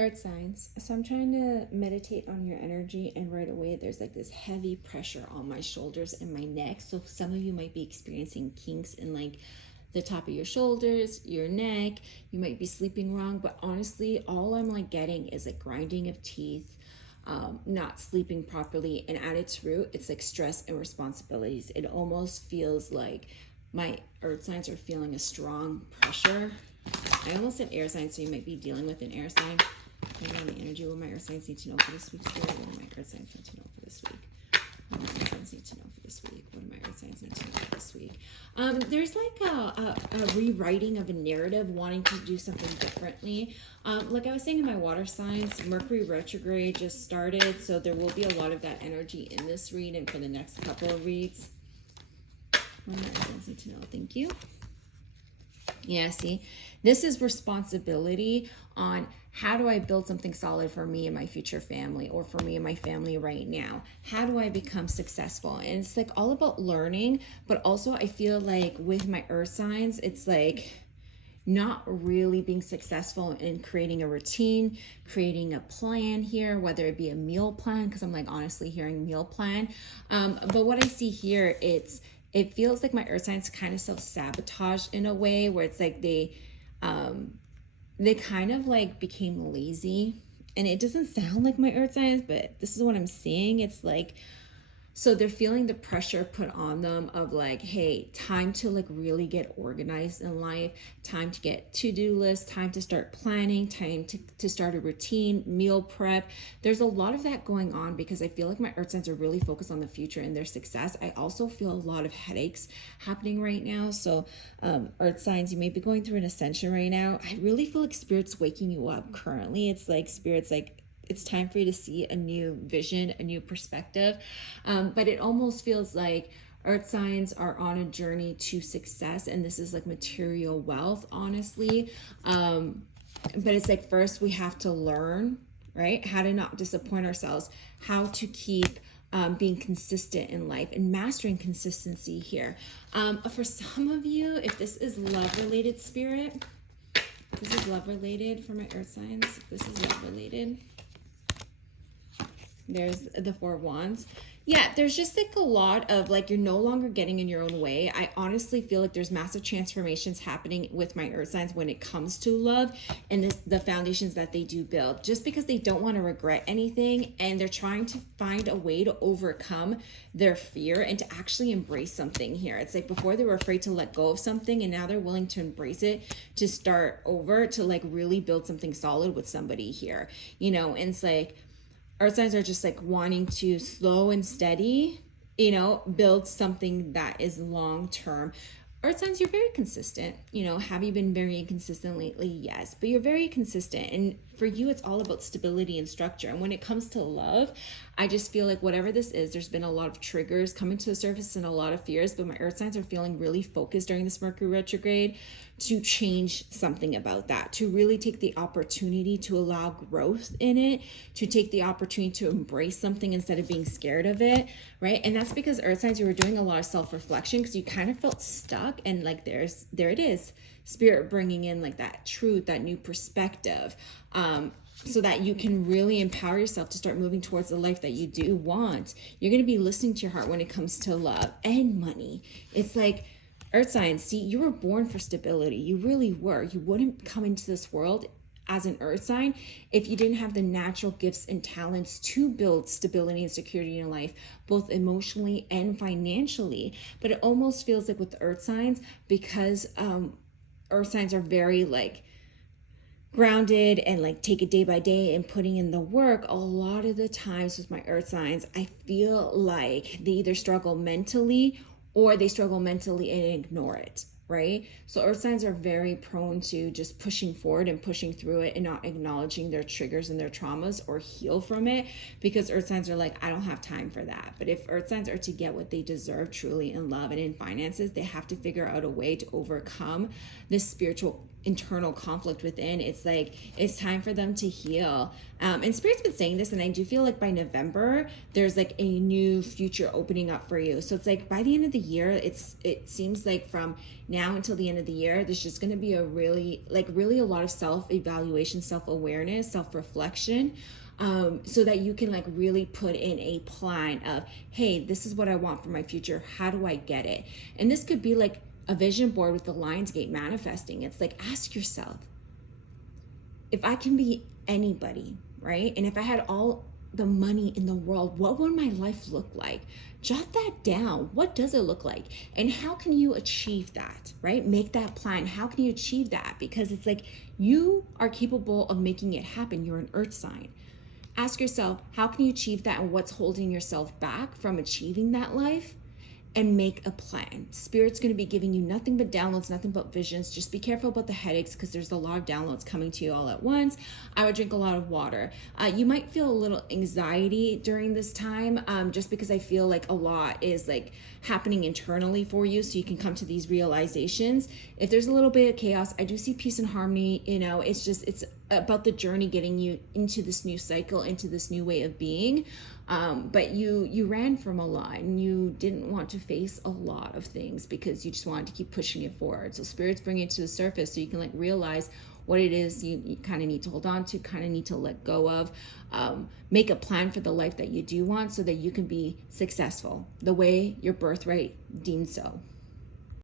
Earth signs. So I'm trying to meditate on your energy, and right away there's like this heavy pressure on my shoulders and my neck. So some of you might be experiencing kinks in like the top of your shoulders, your neck. You might be sleeping wrong, but honestly, all I'm like getting is like grinding of teeth, not sleeping properly, and at its root, it's like stress and responsibilities. It almost feels like my earth signs are feeling a strong pressure. I almost said air sign, so you might be dealing with an air sign. Maybe on the energy, what my earth signs need to know for this week's story. What do my earth signs need to know for this week? What do my earth signs need to know for this week? What do my earth signs need to know for this week? There's like a rewriting of a narrative, wanting to do something differently. Like I was saying in my water signs, Mercury retrograde just started, so there will be a lot of that energy in this read and for the next couple of reads. What do my earth signs need to know? Thank you. Yeah, see, this is responsibility on how do I build something solid for me and my future family, or for me and my family right now? How do I become successful? And it's like all about learning, but also I feel like with my earth signs, it's like not really being successful in creating a routine, creating a plan here, whether it be a meal plan, because I'm like honestly hearing meal plan. But what I see here, it feels like my earth signs kind of self-sabotage in a way where it's like they kind of like became lazy. And it doesn't sound like my earth signs, but this is what I'm seeing. It's like, so they're feeling the pressure put on them of like, hey, time to like really get organized in life, time to get to-do lists, time to start planning, time to start a routine, meal prep. There's a lot of that going on because I feel like my earth signs are really focused on the future and their success. I also feel a lot of headaches happening right now. So earth signs, you may be going through an ascension right now. I really feel like spirit's waking you up currently. It's like spirit's like, it's time for you to see a new vision, a new perspective. But it almost feels like earth signs are on a journey to success, and this is like material wealth, honestly. But it's like first we have to learn, right, how to not disappoint ourselves, how to keep being consistent in life and mastering consistency here. For some of you, if this is love related, spirit, this is love related for my earth signs. This is love related. There's the Four of Wands. Yeah, there's just like a lot of like you're no longer getting in your own way. I honestly feel like there's massive transformations happening with my earth signs when it comes to love and the foundations that they do build. Just because they don't want to regret anything and they're trying to find a way to overcome their fear and to actually embrace something here. It's like before they were afraid to let go of something and now they're willing to embrace it, to start over, to like really build something solid with somebody here. And it's like earth signs are just like wanting to slow and steady, build something that is long term. Earth signs, you're very consistent. Have you been very inconsistent lately? Yes, but you're very consistent. And for you, it's all about stability and structure. And when it comes to love, I just feel like whatever this is, there's been a lot of triggers coming to the surface and a lot of fears, but my earth signs are feeling really focused during this Mercury retrograde to change something about that, to really take the opportunity to allow growth in it, to take the opportunity to embrace something instead of being scared of it, right? And that's because earth signs, you were doing a lot of self-reflection because you kind of felt stuck, and like there it is, spirit bringing in like that truth, that new perspective, so that you can really empower yourself to start moving towards the life that you do want. You're going to be listening to your heart when it comes to love and money. It's like earth signs, see, you were born for stability. You really were. You wouldn't come into this world as an earth sign if you didn't have the natural gifts and talents to build stability and security in life, both emotionally and financially. But it almost feels like with the earth signs, because earth signs are very like grounded and like take it day by day and putting in the work, a lot of the times with my earth signs, I feel like they either struggle mentally or they struggle mentally and ignore it, right? So earth signs are very prone to just pushing forward and pushing through it and not acknowledging their triggers and their traumas or heal from it, because earth signs are like, I don't have time for that. But if earth signs are to get what they deserve truly in love and in finances, they have to figure out a way to overcome this spiritual internal conflict within. It's like it's time for them to heal. And Spirit's been saying this, and I do feel like by November there's like a new future opening up for you. So it's like by the end of the year, it seems like from now until the end of the year, there's just going to be a really a lot of self-evaluation, self-awareness, self-reflection, so that you can like really put in a plan of, hey, this is what I want for my future. How do I get it? And this could be like a vision board with the Lionsgate manifesting. It's like, ask yourself, if I can be anybody, right? And if I had all the money in the world, what would my life look like? Jot that down. What does it look like? And how can you achieve that, right? Make that plan. How can you achieve that? Because it's like you are capable of making it happen. You're an earth sign. Ask yourself, how can you achieve that, and what's holding yourself back from achieving that life? And make a plan. Spirit's going to be giving you nothing but downloads, nothing but visions. Just be careful about the headaches, because there's a lot of downloads coming to you all at once. I would drink a lot of water. You might feel a little anxiety during this time, just because I feel like a lot is like happening internally for you, so you can come to these realizations. If there's a little bit of chaos, I do see peace and harmony. It's about the journey getting you into this new cycle, into this new way of being. But you ran from a lot, and you didn't want to face a lot of things because you just wanted to keep pushing it forward. So Spirit's bringing it to the surface so you can like realize what it is you kind of need to hold on to, kind of need to let go of. Make a plan for the life that you do want, so that you can be successful the way your birthright deems so.